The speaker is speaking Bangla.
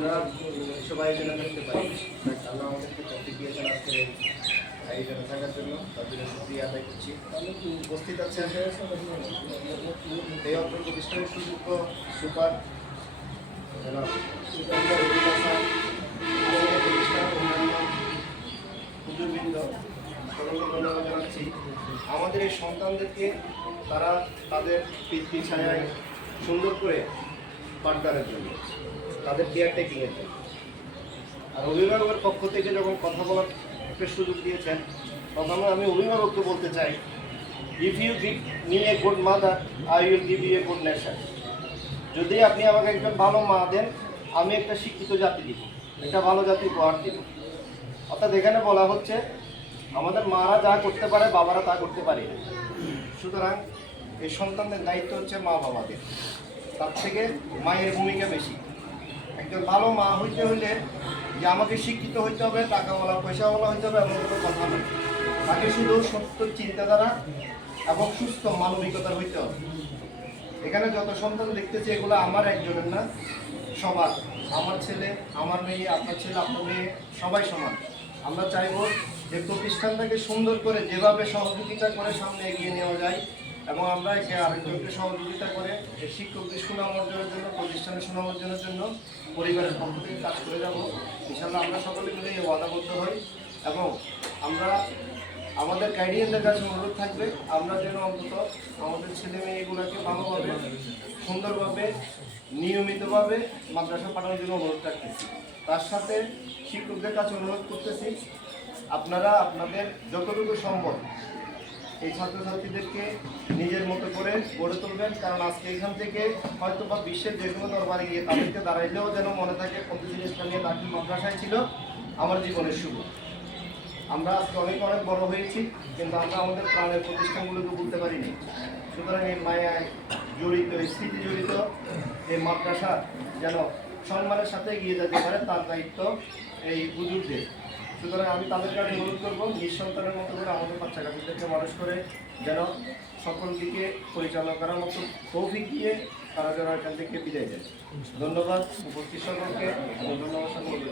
আমরা সবাই যেন করতে পারি। আল্লাহ আমাদেরকে তৌফিক দিয়েছেন আজকে এই জন্য থাকার জন্য তাদের শুকরিয়া আদায় করছি। উপস্থিত আছেন এই অত্র প্রতিষ্ঠানের সুযোগ্য সুপার জানাচ্ছি আমাদের এই সন্তানদেরকে তারা তাদের পিতৃ ছায়ায় সুন্দর করে পাঠদানের জন্য তাদের কেয়ার টেকিংয়ের জন্য আর অভিভাবকের পক্ষ থেকে যখন কথা বলার একটা সুযোগ দিয়েছেন তখন আমি অভিভাবককে বলতে চাই, if you give me a good mother I will give you a good nation. যদি আপনি আমাকে একজন ভালো মা দেন আমি একটা শিক্ষিত জাতি দিব, একটা ভালো জাতি উপহার দিব। অর্থাৎ এখানে বলা হচ্ছে আমাদের মারা যা করতে পারে বাবারা তা করতে পারে না। সুতরাং এই সন্তানদের দায়িত্ব হচ্ছে মা বাবাদের, তার থেকে মায়ের ভূমিকা বেশি। একজন ভালো মা হইতে হইলে যে আমাকে শিক্ষিত হইতে হবে, টাকাওয়ালা পয়সাওয়ালা হইতে হবে এমন কোনো কথা নয়। তাকে শুধু সত্য চিন্তাধারা এবং সুস্থ মানবিকতার হইতে হবে। এখানে যত সন্তান দেখতেছি এগুলো আমার একজনের না, সবার। আমার ছেলে, আমার মেয়ে, আপনার ছেলে, আপনার মেয়ে, সবাই সমান। আমরা চাইব যে প্রতিষ্ঠানটাকে সুন্দর করে যেভাবে সহযোগিতা করে সামনে এগিয়ে নেওয়া যায় এবং আমরা একে আরেকজনকে সহযোগিতা করে শিক্ষকদের সুনাম অর্জনের জন্য, প্রতিষ্ঠানের সুনাম অর্জনের জন্য পরিবারের পক্ষ থেকে কাজ করে যাব। ইনশাআল্লাহ আমরা সকলে মিলে এই ওয়াদাবদ্ধ হই এবং আমরা আমাদের গাইডিয়ানদের কাছে অনুরোধ থাকবে আমরা যেন অন্তত আমাদের ছেলে মেয়েগুলোকে ভালোভাবে সুন্দরভাবে নিয়মিতভাবে মাদ্রাসা পাঠানোর জন্য অনুরোধ রাখতেছি। তার সাথে শিক্ষকদের কাছে অনুরোধ করতেছি আপনারা আপনাদের যতটুকু সম্ভব এই ছাত্রছাত্রীদেরকে নিজের মতো করে গড়ে তুলবেন, কারণ আজকে এখান থেকে হয়তো বা বিশ্বের যে কোনো দরবারে গিয়ে তাদেরকে দাঁড়াইলেও যেন মনে থাকে প্রতিদিন ইসলামিয়া দাখিল মাদ্রাসায় ছিল আমার জীবনের শুভ। আমরা আজকে অনেক অনেক বড় হয়েছি কিন্তু আমরা আমাদের প্রাণের প্রতিষ্ঠানগুলোকে বলতে পারিনি। সুতরাং এই মায়ায় জড়িত, এই স্মৃতি জড়িত এই মাদ্রাসা যেন সম্মানের সাথে এগিয়ে যেতে পারে তার দায়িত্ব এই হুজুরদের। সুতরাং আমি তাদের কাছে অনুরোধ করবো নিঃসন্তানের মতো করে আমাদের বাচ্চা কাচ্চাদেরকে মানুষ করে যেন সকল দিকে পরিচালনা করার মতো তৌফিক দিয়ে তারা যেন এখান থেকে বিদায় দেয়। ধন্যবাদ উপস্থিত সকলকে এবং ধন্যবাদ সকলকে।